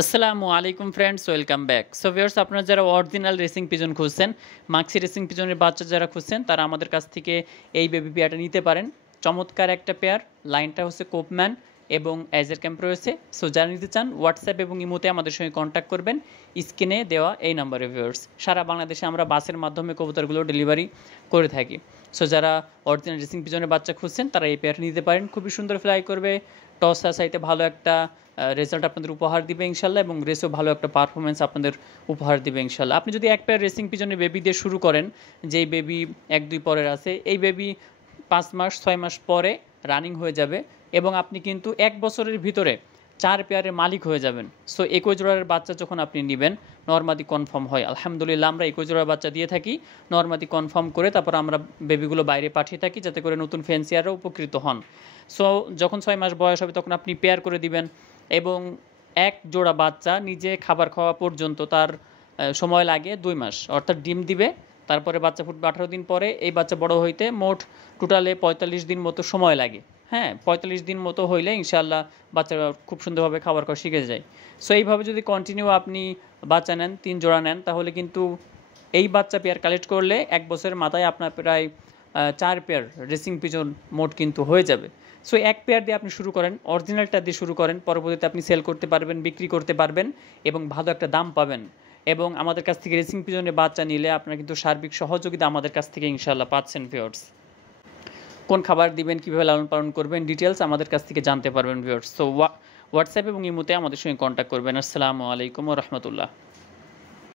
আসসালামু আলাইকুম friends, welcome back. So viewers, আপনারা যারা অরিজিনাল রেসিং পিজন খুঁজছেন, মাক্সি রেসিং পিজনের বাচ্চা যারা খুঁজছেন, তারা আমাদের কাছ থেকে এই বেবি পেয়ারটা নিতে পারেন। চমৎকার একটা পেয়ার, লাইনটা হচ্ছে কোপম্যান এবং অ্যাজের ক্যাম্প রয়েছে। সো যারা নিতে চান হোয়াটসঅ্যাপ এবং ইমোতে আমাদের সঙ্গে কন্ট্যাক্ট করবেন স্ক্রিনে দেওয়া এই নাম্বারে। ভিউয়ার্স, সারা বাংলাদেশে আমরা বাসের মাধ্যমে কবুতরগুলো ডেলিভারি করে থাকি। সো যারা অরিজিনাল রেসিং পিজনের বাচ্চা খুঁজছেন তারা এই পেয়ারটা নিতে পারেন। খুবই সুন্দর ফ্লাই করবে, টস সাইতে ভালো একটা রেজাল্ট আপনাদের উপহার দিবে ইনশাল্লাহ, এবং রেসও ভালো একটা পারফরমেন্স আপনাদের উপহার দিবে ইনশাল্লাহ। আপনি যদি এক পেয়ার রেসিং পিজনে বেবি দিয়ে শুরু করেন, যেই বেবি 1-2 পরের আছে, এই বেবি 5 মাস 6 মাস পরে রানিং হয়ে যাবে, এবং আপনি কিন্তু 1 বছরের ভিতরে 4 পেয়ারের মালিক হয়ে যাবেন। সো 21 জোড়ার বাচ্চা যখন আপনি নেবেন, নরমাদি কনফার্ম হয়। আলহামদুলিল্লাহ, আমরা 21 জোড়ার বাচ্চা দিয়ে থাকি, নরমাদি কনফার্ম করে তারপর আমরা বেবিগুলো বাইরে পাঠিয়ে থাকি, যাতে করে নতুন ফ্যান্সিয়াররা উপকৃত হন। সো যখন 6 মাস বয়স হবে তখন আপনি পেয়ার করে দিবেন, এবং এক জোড়া বাচ্চা নিজে খাবার খাওয়া পর্যন্ত তার সময় লাগে 2 মাস, অর্থাৎ ডিম দিবে, তারপরে বাচ্চা ফুটবে 18 দিন পরে। এই বাচ্চা বড় হইতে মোট টোটালে 45 দিন মতো সময় লাগে। হ্যাঁ, 45 দিন মতো হইলে ইনশাআল্লাহ বাচ্চারা খুব সুন্দরভাবে খাবার খাওয়া শিখে যায়। সো এইভাবে যদি কন্টিনিউ আপনি বাচ্চা নেন, 3 জোড়া নেন, তাহলে কিন্তু এই বাচ্চা পেয়ার কালেক্ট করলে 1 বছরের মাথায় আপনার প্রায় 4 পেয়ার রেসিং পিজন মোট কিন্তু হয়ে যাবে। সো এক পেয়ার দিয়ে আপনি শুরু করেন, অরিজিনালটা দিয়ে শুরু করেন, পরবর্তীতে আপনি সেল করতে পারবেন, বিক্রি করতে পারবেন, এবং ভালো একটা দাম পাবেন। এবং আমাদের কাছ থেকে রেসিং পিজনের বাচ্চা নিলে আপনারা কিন্তু সার্বিক সহযোগিতা আমাদের কাছ থেকে ইনশাআল্লাহ পাচ্ছেন। ভিউয়ার্স, কোন খাবার দিবেন, কীভাবে লালন পালন করবেন, ডিটেলস আমাদের কাছ থেকে জানতে পারবেন। ভিউয়ার্স, সো হোয়াটসঅ্যাপ এবং ইমোতে আমাদের সঙ্গে কন্ট্যাক্ট করবেন। আসসালামু আলাইকুম ওয়া রাহমাতুল্লাহ।